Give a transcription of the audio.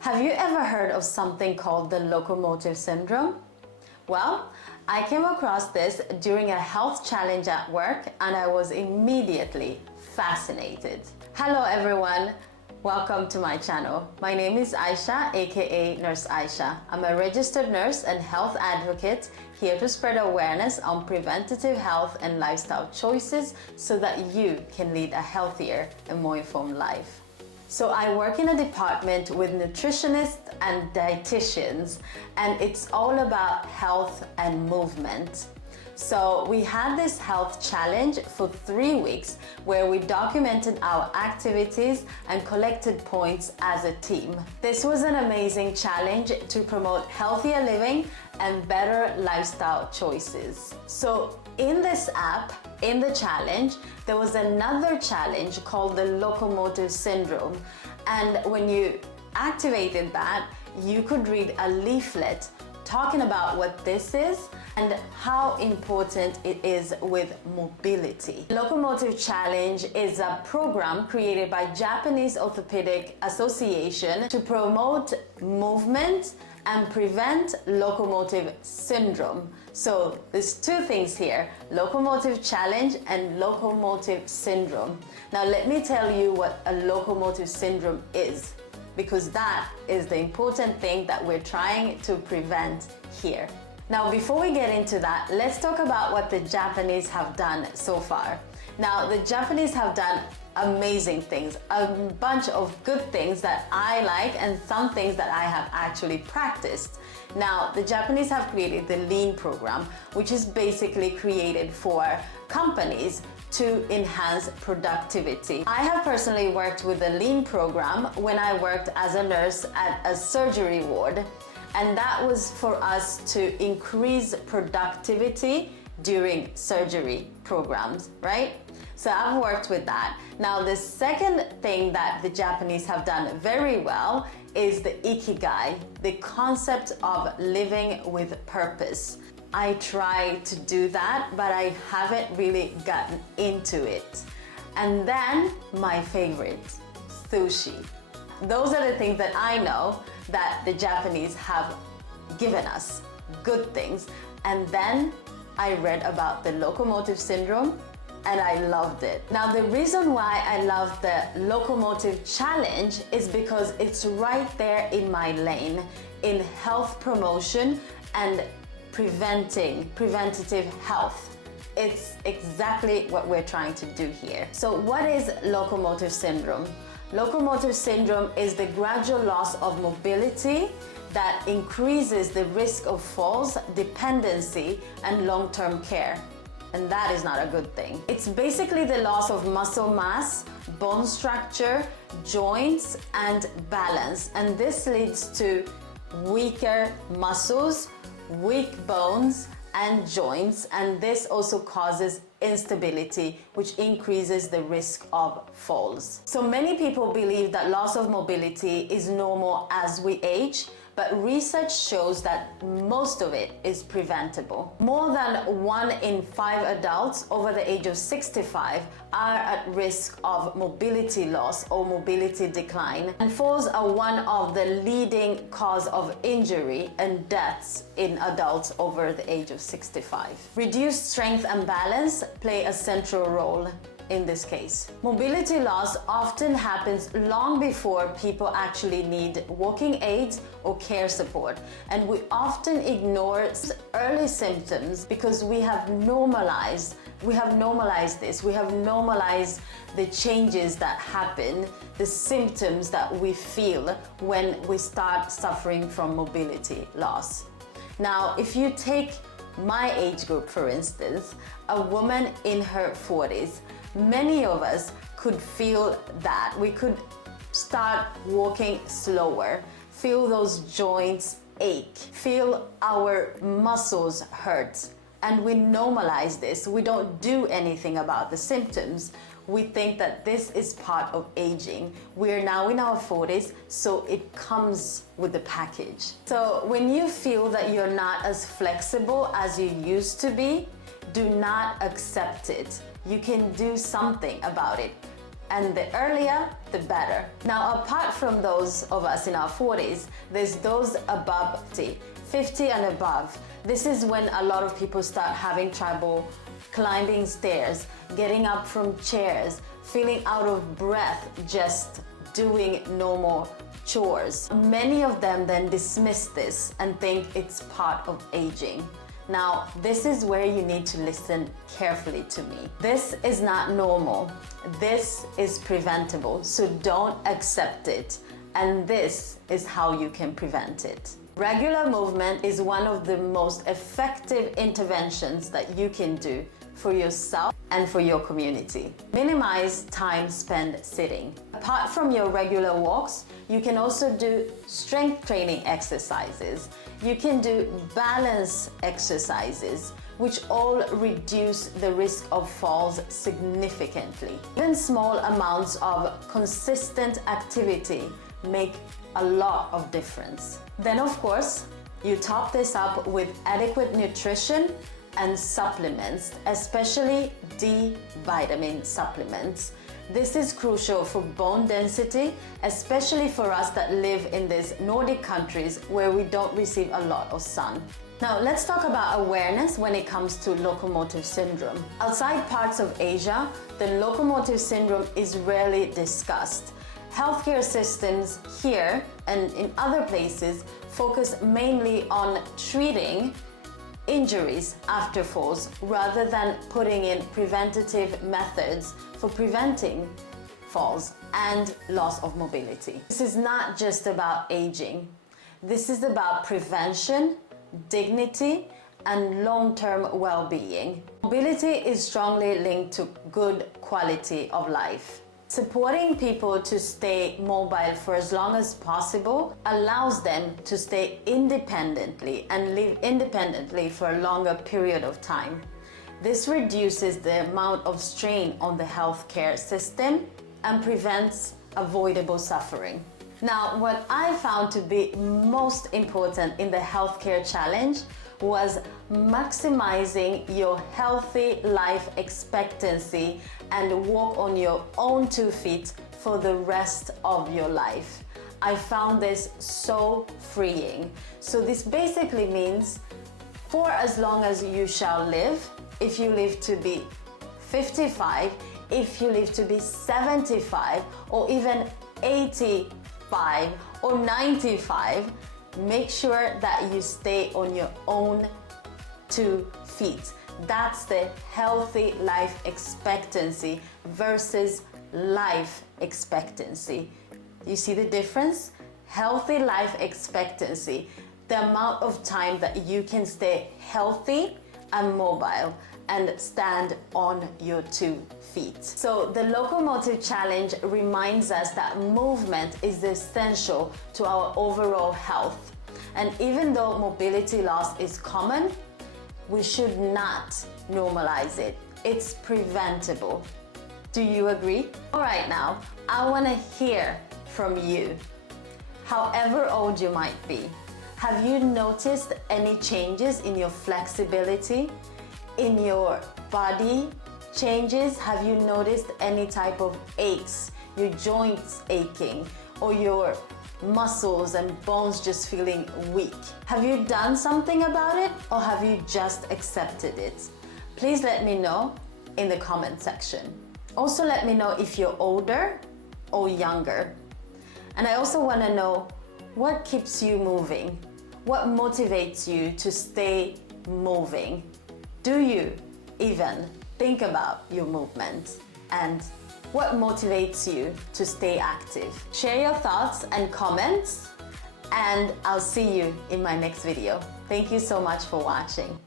Have you ever heard of something called the locomotive syndrome? Well, I came across this during a health challenge at work and I was immediately fascinated. Hello everyone, welcome to my channel. My name is Aisha, aka Nurse Aisha. I'm a registered nurse and health advocate here to spread awareness on preventative health and lifestyle choices so that you can lead a healthier and more informed life. So I work in a department with nutritionists and dietitians, and it's all about health and movement. So we had this health challenge for 3 weeks where we documented our activities and collected points as a team. This was an amazing challenge to promote healthier living and better lifestyle choices. So in this app, in the challenge, there was another challenge called the Locomotive syndrome. And when you activated that, you could read a leaflet talking about what this is and how important it is with mobility. Locomotive Challenge is a program created by Japanese Orthopedic Association to promote movement and prevent locomotive syndrome. So there's two things here, locomotive challenge and locomotive syndrome. Now let me tell you what a locomotive syndrome is, because that is the important thing that we're trying to prevent here. Now before we get into that, let's talk about what the Japanese have done so far. Now the Japanese have done amazing things, a bunch of good things that I like and some things that I have actually practiced. Now the Japanese have created the Lean program, which is basically created for companies to enhance productivity. I have personally worked with the Lean program when I worked as a nurse at a surgery ward, and that was for us to increase productivity during surgery programs, right? So I've worked with that. Now the second thing that the Japanese have done very well is the ikigai, the concept of living with purpose. I try to do that, but I haven't really gotten into it. And then my favorite, sushi. Those are the things that I know that the Japanese have given us, good things. And then I read about the locomotive syndrome and I loved it. Now the reason why I love the locomotive challenge is because it's right there in my lane in health promotion and preventative health. It's exactly what we're trying to do here. So what is locomotive syndrome? Locomotive syndrome is the gradual loss of mobility that increases the risk of falls, dependency, and long-term care. And that is not a good thing. It's basically the loss of muscle mass, bone structure, joints, and balance. And this leads to weaker muscles, weak bones, and joints, and this also causes instability, which increases the risk of falls. So many people believe that loss of mobility is normal as we age, but research shows that most of it is preventable. More than 1 in 5 adults over the age of 65 are at risk of mobility loss or mobility decline, and falls are one of the leading cause of injury and deaths in adults over the age of 65. Reduced strength and balance play a central role in this case. Mobility loss often happens long before people actually need walking aids or care support, and we often ignore early symptoms because we have normalized this. We have normalized the changes that happen, the symptoms that we feel when we start suffering from mobility loss. Now, if you take my age group, for instance, a woman in her 40s, many of us could feel that. We could start walking slower, feel those joints ache, feel our muscles hurt, and we normalize this. We don't do anything about the symptoms. We think that this is part of aging. We're now in our 40s, so it comes with the package. So when you feel that you're not as flexible as you used to be, do not accept it. You can do something about it. and the earlier, the better. Now, apart from those of us in our 40s, there's those above 50 and above. This is when a lot of people start having trouble climbing stairs, getting up from chairs, feeling out of breath just doing normal chores. Many of them then dismiss this and think it's part of aging. Now, this is where you need to listen carefully to me. This is not normal. This is preventable, so don't accept it. And this is how you can prevent it. Regular movement is one of the most effective interventions that you can do for yourself and for your community. Minimize time spent sitting. Apart from your regular walks, you can also do strength training exercises. You can do balance exercises, which all reduce the risk of falls significantly. Even small amounts of consistent activity make a lot of difference. Then, of course, you top this up with adequate nutrition and supplements, especially D vitamin supplements. This is crucial for bone density, especially for us that live in these Nordic countries where we don't receive a lot of sun. Now, let's talk about awareness when it comes to locomotive syndrome. Outside parts of Asia, the locomotive syndrome is rarely discussed. Healthcare systems here and in other places focus mainly on treating injuries after falls rather than putting in preventative methods for preventing falls and loss of mobility. This is not just about aging. This is about prevention, dignity, and long-term well-being. Mobility is strongly linked to good quality of life. Supporting people to stay mobile for as long as possible allows them to stay independently and live independently for a longer period of time. This reduces the amount of strain on the healthcare system and prevents avoidable suffering. Now, what I found to be most important in the healthcare challenge was maximizing your healthy life expectancy and walk on your own 2 feet for the rest of your life. I found this so freeing. So this basically means for as long as you shall live, if you live to be 55, if you live to be 75, or even 85 or 95, make sure that you stay on your own 2 feet. That's the healthy life expectancy versus life expectancy. You see the difference? Healthy life expectancy, the amount of time that you can stay healthy and mobile and stand on your 2 feet. So the Locomotive Challenge reminds us that movement is essential to our overall health. And even though mobility loss is common, we should not normalize it. It's preventable. Do you agree? All right, now, I want to hear from you. However old you might be, have you noticed any changes in your flexibility, in your body changes? Have you noticed any type of aches, your joints aching, or your muscles and bones just feeling weak? Have you done something about it, or have you just accepted it? Please let me know in the comment section. Also, let me know if you're older or younger. And I also want to know what keeps you moving, what motivates you to stay moving. Do you even think about your movement? And what motivates you to stay active? Share your thoughts and comments, and I'll see you in my next video. Thank you so much for watching.